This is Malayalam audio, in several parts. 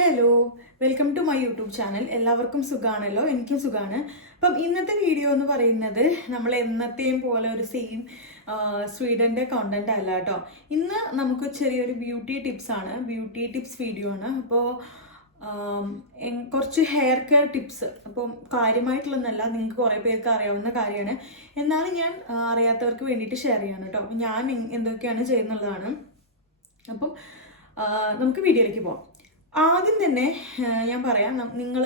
Hello welcome to my YouTube channel എല്ലാവർക്കും സുഖാണല്ലോ? എനിക്കും സുഖമാണ് അപ്പം ഇന്നത്തെ വീഡിയോ എന്ന് പറയുന്നത് നമ്മൾ എന്നത്തെയും പോലെ ഒരു സെയിം സ്വീഡന്റെ കോണ്ടന്റ് അല്ല കേട്ടോ ഇന്ന് നമുക്ക് ചെറിയൊരു ബ്യൂട്ടി ടിപ്സ് ആണ്. ബ്യൂട്ടി ടിപ്സ് വീഡിയോ ആണ്. അപ്പോൾ കുറച്ച് ഹെയർ കെയർ ടിപ്സ് അപ്പം കാര്യമായിട്ടുള്ളതല്ല നിങ്ങൾക്ക് കുറേ പേർക്ക് അറിയാവുന്ന കാര്യമാണ്. എന്നാലും ഞാൻ അറിയാത്തവർക്ക് വേണ്ടിയിട്ട് ഷെയർ ചെയ്യാണ് കേട്ടോ ഞാൻ എന്തൊക്കെയാണ് ചെയ്യുന്നുള്ളതാണ്. അപ്പം നമുക്ക് വീഡിയോയിലേക്ക് പോവാം. ആദ്യം തന്നെ ഞാൻ പറയാം നിങ്ങൾ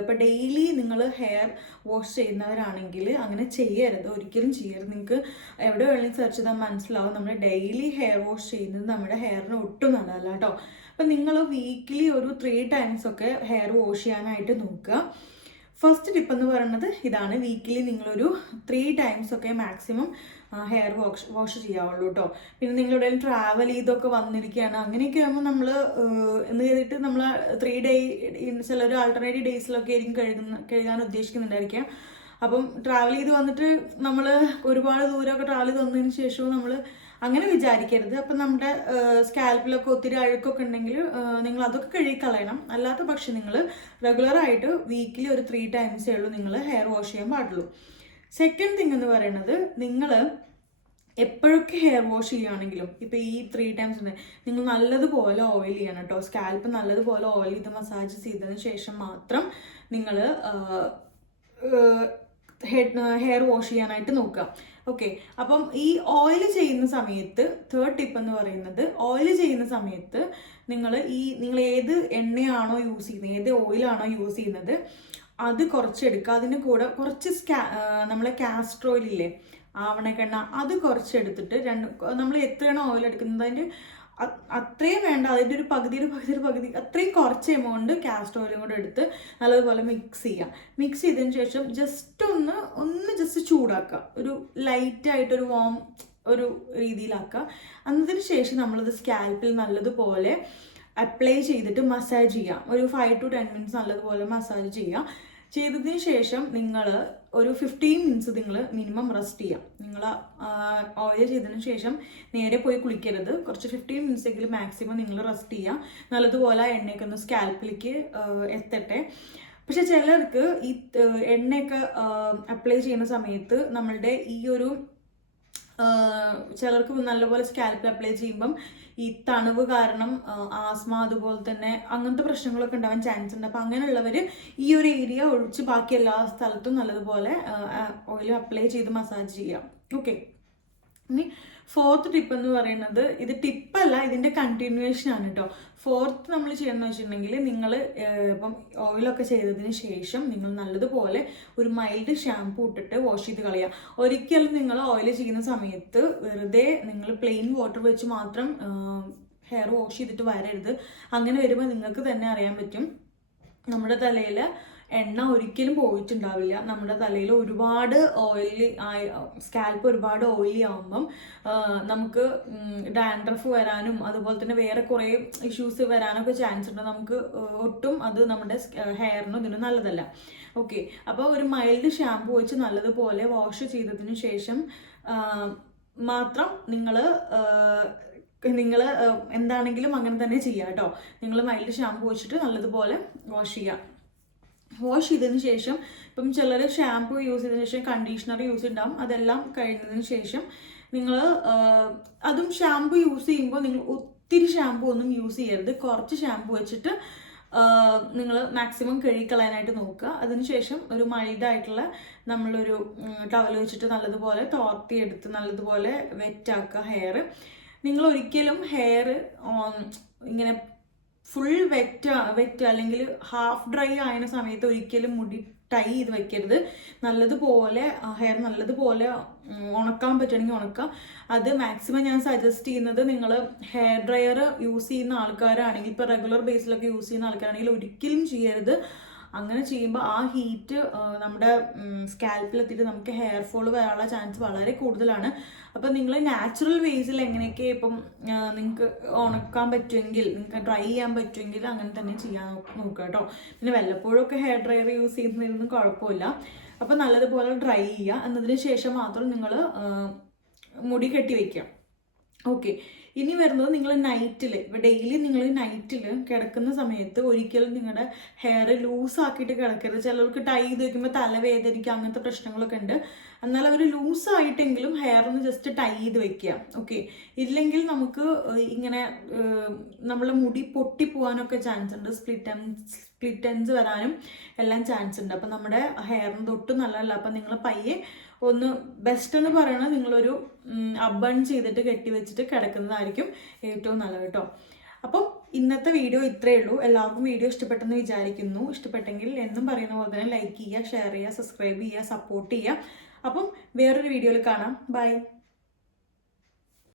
ഇപ്പോൾ ഡെയിലി നിങ്ങൾ ഹെയർ വാഷ് ചെയ്യുന്നവരാണെങ്കിൽ അങ്ങനെ ചെയ്യരുത്. ഒരിക്കലും ചെയ്യരുത്. നിങ്ങൾക്ക് എവിടെ വേണമെങ്കിലും സെർച്ച് ചെയ്താൽ മനസ്സിലാവും. നമ്മൾ ഡെയിലി ഹെയർ വാഷ് ചെയ്യുന്നത് നമ്മുടെ ഹെയറിന് ഒട്ടും നല്ലതല്ല കേട്ടോ അപ്പം നിങ്ങൾ വീക്ക്ലി ഒരു ത്രീ ടൈംസ് ഒക്കെ ഹെയർ വാഷ് ചെയ്യാനായിട്ട് നോക്കുക. ഫസ്റ്റ് ടിപ്പ് എന്ന് പറയുന്നത് ഇതാണ്. വീക്കിലി നിങ്ങളൊരു ത്രീ ടൈംസ് ഒക്കെ മാക്സിമം ഹെയർ വാഷ് വാഷ് ചെയ്യാവുള്ളൂ കേട്ടോ പിന്നെ നിങ്ങളുടെ ട്രാവൽ ചെയ്തൊക്കെ വന്നിരിക്കുകയാണ്. അങ്ങനെയൊക്കെ ആകുമ്പോൾ നമ്മൾ എന്ന് ചെയ്തിട്ട് നമ്മൾ ത്രീ ഡേ ചിലർ ആൾട്ടർനേറ്റീവ് ഡേയ്സിലൊക്കെ ആയിരിക്കും കഴുകുന്ന കഴുകാൻ ഉദ്ദേശിക്കുന്നുണ്ടായിരിക്കാം. അപ്പം ട്രാവൽ ചെയ്ത് വന്നിട്ട് നമ്മൾ ഒരുപാട് ദൂരമൊക്കെ ട്രാവൽ ചെയ്ത് വന്നതിന് ശേഷവും നമ്മൾ അങ്ങനെ വിചാരിക്കരുത്. അപ്പം നമ്മുടെ സ്കാൽപ്പിലൊക്കെ ഒത്തിരി അഴുക്കൊക്കെ ഉണ്ടെങ്കിൽ നിങ്ങൾ അതൊക്കെ കഴുകിക്കളയണം. അല്ലാത്ത പക്ഷം നിങ്ങൾ റെഗുലറായിട്ട് വീക്കിലി ഒരു ത്രീ ടൈംസേ ഉള്ളൂ നിങ്ങൾ ഹെയർ വാഷ് ചെയ്യാൻ പാടുള്ളൂ. സെക്കൻഡ് തിങ് എന്ന് പറയുന്നത് നിങ്ങൾ എപ്പോഴൊക്കെ ഹെയർ വാഷ് ചെയ്യുകയാണെങ്കിലും ഇപ്പോൾ ഈ ത്രീ ടൈംസ് ഉണ്ട് നിങ്ങൾ നല്ലതുപോലെ ഓയിൽ ചെയ്യണം കേട്ടോ സ്കാൽപ്പ് നല്ലതുപോലെ ഓയിൽ ചെയ്ത് മസാജ് ചെയ്തതിന് ശേഷം മാത്രം നിങ്ങൾ ഹെഡ് ഹെയർ വാഷ് ചെയ്യാനായിട്ട് നോക്കുക. ഓക്കെ അപ്പം ഈ ഓയിൽ ചെയ്യുന്ന സമയത്ത് തേർഡ് ടിപ്പ് എന്ന് പറയുന്നത് ഓയിൽ ചെയ്യുന്ന സമയത്ത് നിങ്ങൾ ഈ നിങ്ങൾ ഏത് എണ്ണയാണോ യൂസ് ചെയ്യുന്നത് ഏത് ഓയിലാണോ യൂസ് ചെയ്യുന്നത് അത് കുറച്ചെടുക്കുക. അതിന് കൂടെ കുറച്ച് സ്കാ നമ്മളെ കാസ്ട്രോയിലില്ലേ ആവണക്കെണ്ണ അത് കുറച്ചെടുത്തിട്ട് രണ്ട് നമ്മൾ എത്രയാണോ ഓയിൽ എടുക്കുന്നത്? അതിന്റെ അത്രയും വേണ്ട അതിന്റെ ഒരു പകുതി ഒരു പകുതി അത്രയും കുറച്ച് എമൗണ്ട് കാസ്റ്റർ ഓയിലും കൂടെ എടുത്ത് നല്ലതുപോലെ മിക്സ് ചെയ്യാം. മിക്സ് ചെയ്തതിന് ശേഷം ജസ്റ്റ് ഒന്ന് ഒന്ന് ജസ്റ്റ് ചൂടാക്കുക ഒരു ലൈറ്റായിട്ടൊരു വോം ഒരു രീതിയിലാക്കുക അന്നതിന് ശേഷം നമ്മളത് സ്കാൽപ്പിൽ നല്ലതുപോലെ അപ്ലൈ ചെയ്തിട്ട് മസാജ് ചെയ്യാം. ഒരു ഫൈവ് ടു ടെൻ മിനിറ്റ്സ് നല്ലതുപോലെ മസാജ് ചെയ്യാം. ചെയ്തതിന് ശേഷം നിങ്ങൾ ഒരു ഫിഫ്റ്റീൻ മിനിറ്റ്സ് നിങ്ങൾ മിനിമം റെസ്റ്റ് ചെയ്യാം. നിങ്ങൾ ഓയിൽ ചെയ്തതിന് ശേഷം നേരെ പോയി കുളിക്കരുത്. കുറച്ച് ഫിഫ്റ്റീൻ മിനിറ്റ്സ് എങ്കിലും മാക്സിമം നിങ്ങൾ റെസ്റ്റ് ചെയ്യാം. നല്ലതുപോലെ എണ്ണയൊക്കെ ഒന്ന് സ്കാൽപ്പിലേക്ക് എത്തട്ടെ. പക്ഷെ ചിലർക്ക് ഈ എണ്ണയൊക്കെ അപ്ലൈ ചെയ്യുന്ന സമയത്ത് നമ്മളുടെ ഈ ഒരു ചിലർക്ക് നല്ലപോലെ സ്കാൽപ്പിൽ അപ്ലൈ ചെയ്യുമ്പം ഈ തണുവ് കാരണം ആസ്മ അതുപോലെ തന്നെ അങ്ങനത്തെ പ്രശ്നങ്ങളൊക്കെ ഉണ്ടാവാൻ ചാൻസ് ഉണ്ട്. അപ്പം അങ്ങനെയുള്ളവർ ഈ ഒരു ഏരിയ ഒഴിച്ച് ബാക്കി എല്ലാ സ്ഥലത്തും നല്ലതുപോലെ ഓയിൽ അപ്ലൈ ചെയ്ത് മസാജ് ചെയ്യാം. ഓക്കെ ഇനി ഫോർത്ത് ടിപ്പ് എന്ന് പറയുന്നത് ഇത് ടിപ്പല്ല ഇതിന്റെ കണ്ടിന്യൂവേഷൻ ആണ് കേട്ടോ ഫോർത്ത് നമ്മൾ ചെയ്യണമെന്ന് വെച്ചിട്ടുണ്ടെങ്കിൽ നിങ്ങൾ ഇപ്പം ഓയിലൊക്കെ ചെയ്തതിന് ശേഷം നിങ്ങൾ നല്ലതുപോലെ ഒരു മൈൽഡ് ഷാംപൂ ഇട്ടിട്ട് വാഷ് ചെയ്ത് കളയുക ഒരിക്കലും നിങ്ങൾ ഓയിൽ ചെയ്യുന്ന സമയത്ത് വെറുതെ നിങ്ങൾ പ്ലെയിൻ വാട്ടർ വെച്ച് മാത്രം ഹെയർ വാഷ് ചെയ്തിട്ട് വരരുത്. അങ്ങനെ വരുമ്പോൾ നിങ്ങൾക്ക് തന്നെ അറിയാൻ പറ്റും. നമ്മുടെ തലയിൽ എണ്ണ ഒരിക്കലും പോയിട്ടുണ്ടാവില്ല. നമ്മുടെ തലയിൽ ഒരുപാട് ഓയിലി ആയി സ്കാൽപ്പ് ഒരുപാട് ഓയിലി ആവുമ്പം നമുക്ക് ഡാൻഡ്രഫ് വരാനും അതുപോലെ തന്നെ വേറെ കുറേ ഇഷ്യൂസ് വരാനൊക്കെ ചാൻസ് ഉണ്ട്. നമുക്ക് ഒട്ടും അത് നമ്മുടെ ഹെയറിനും ഇതിനും നല്ലതല്ല. ഓക്കെ അപ്പോൾ ഒരു മൈൽഡ് ഷാമ്പു വെച്ച് നല്ലതുപോലെ വാഷ് ചെയ്തതിന് ശേഷം മാത്രം നിങ്ങൾ നിങ്ങൾ എന്താണെങ്കിലും അങ്ങനെ തന്നെ ചെയ്യുക കേട്ടോ നിങ്ങൾ മൈൽഡ് ഷാമ്പു വെച്ചിട്ട് നല്ലതുപോലെ വാഷ് ചെയ്യുക വാഷ് ചെയ്തതിന് ശേഷം ഇപ്പം ചിലർ ഷാമ്പു യൂസ് ചെയ്തതിന് ശേഷം കണ്ടീഷണർ യൂസ് ഉണ്ടാവും അതെല്ലാം കഴിഞ്ഞതിന് ശേഷം നിങ്ങൾ അതും ഷാമ്പു യൂസ് ചെയ്യുമ്പോൾ നിങ്ങൾ ഒത്തിരി ഷാമ്പു ഒന്നും യൂസ് ചെയ്യരുത്. കുറച്ച് ഷാമ്പു വെച്ചിട്ട് നിങ്ങൾ മാക്സിമം കഴുകിക്കളയാനായിട്ട് നോക്കുക. അതിനുശേഷം ഒരു മൈൽഡായിട്ടുള്ള നമ്മളൊരു ടവൽ വെച്ചിട്ട് നല്ലതുപോലെ തോർത്തിയെടുത്ത് നല്ലതുപോലെ വെറ്റാക്കുക ഹെയർ നിങ്ങൾ ഒരിക്കലും ഹെയർ ഇങ്ങനെ ഫുൾ വെറ്റ് വെറ്റ് അല്ലെങ്കിൽ ഹാഫ് ഡ്രൈ ആയ സമയത്ത് ഒരിക്കലും മുടി ടൈ ചെയ്ത് വെക്കരുത്. നല്ലതുപോലെ ഹെയർ നല്ലതുപോലെ ഉണക്കാൻ പറ്റുകയാണെങ്കിൽ ഉണക്കാം. അത് മാക്സിമം ഞാൻ സജസ്റ്റ് ചെയ്യുന്നത് നിങ്ങൾ ഹെയർ ഡ്രയർ യൂസ് ചെയ്യുന്ന ആൾക്കാരാണെങ്കിൽ ഇപ്പോൾ റെഗുലർ ബേസിലൊക്കെ യൂസ് ചെയ്യുന്ന ആൾക്കാരാണെങ്കിൽ ഒരിക്കലും ചെയ്യരുത്. അങ്ങനെ ചെയ്യുമ്പോൾ ആ ഹീറ്റ് നമ്മുടെ സ്കാൽപ്പിലെത്തിയിട്ട് നമുക്ക് ഹെയർ ഫോൾ വരാനുള്ള ചാൻസ് വളരെ കൂടുതലാണ്. അപ്പോൾ നിങ്ങൾ നാച്ചുറൽ വേസിൽ എങ്ങനെയൊക്കെ ഇപ്പം നിങ്ങൾക്ക് ഉണക്കാൻ പറ്റുമെങ്കിൽ നിങ്ങൾക്ക് ഡ്രൈ ചെയ്യാൻ പറ്റുമെങ്കിൽ അങ്ങനെ തന്നെ ചെയ്യാൻ നോക്കുക കേട്ടോ. പിന്നെ വല്ലപ്പോഴും ഒക്കെ ഹെയർ ഡ്രയർ യൂസ് ചെയ്യുന്നതിനൊന്നും കുഴപ്പമില്ല. അപ്പോൾ നല്ലതുപോലെ ഡ്രൈ ചെയ്യുക. എന്നതിന് ശേഷം മാത്രം നിങ്ങൾ മുടി കെട്ടി വയ്ക്കുക ഓക്കെ ഇനി വരുന്നത് നിങ്ങൾ നൈറ്റിൽ ഇപ്പോൾ ഡെയിലി നിങ്ങൾ നൈറ്റിൽ കിടക്കുന്ന സമയത്ത് ഒരിക്കലും നിങ്ങളുടെ ഹെയർ ലൂസ് ആക്കിയിട്ട് കിടക്കരുത്. ചിലർക്ക് ടൈ ചെയ്ത് വയ്ക്കുമ്പോൾ തലവേദനിക്കുക അങ്ങനത്തെ പ്രശ്നങ്ങളൊക്കെ ഉണ്ട്. എന്നാൽ അവർ ലൂസായിട്ടെങ്കിലും ഹെയർ ഒന്ന് ജസ്റ്റ് ടൈ ചെയ്ത് വെക്കുക. ഓക്കെ ഇല്ലെങ്കിൽ നമുക്ക് ഇങ്ങനെ നമ്മളെ മുടി പൊട്ടി പോകാനൊക്കെ ചാൻസ് ഉണ്ട് സ്പ്ലിറ്റ് സ്പ്ലിറ്റ് എൻസ് വരാനും എല്ലാം ചാൻസ് ഉണ്ട്. അപ്പം നമ്മുടെ ഹെയറിന് തൊട്ട് നല്ലതല്ല. അപ്പം നിങ്ങൾ പയ്യെ ഒന്ന് ബെസ്റ്റ് എന്ന് പറയുന്നത് നിങ്ങളൊരു അബൺ ചെയ്തിട്ട് കെട്ടി വെച്ചിട്ട് കിടക്കുന്നതായിരിക്കും ഏറ്റവും നല്ലത് കേട്ടോ. അപ്പം ഇന്നത്തെ വീഡിയോ ഇത്രയേ ഉള്ളൂ. എല്ലാവർക്കും വീഡിയോ ഇഷ്ടപ്പെട്ടെന്ന് വിചാരിക്കുന്നു. ഇഷ്ടപ്പെട്ടെങ്കിൽ എന്നും പറയുന്ന പോലെ തന്നെ ലൈക്ക് ചെയ്യുക ഷെയർ ചെയ്യുക സബ്സ്ക്രൈബ് ചെയ്യുക സപ്പോർട്ട് ചെയ്യുക. അപ്പം വേറൊരു വീഡിയോയിൽ കാണാം. ബൈ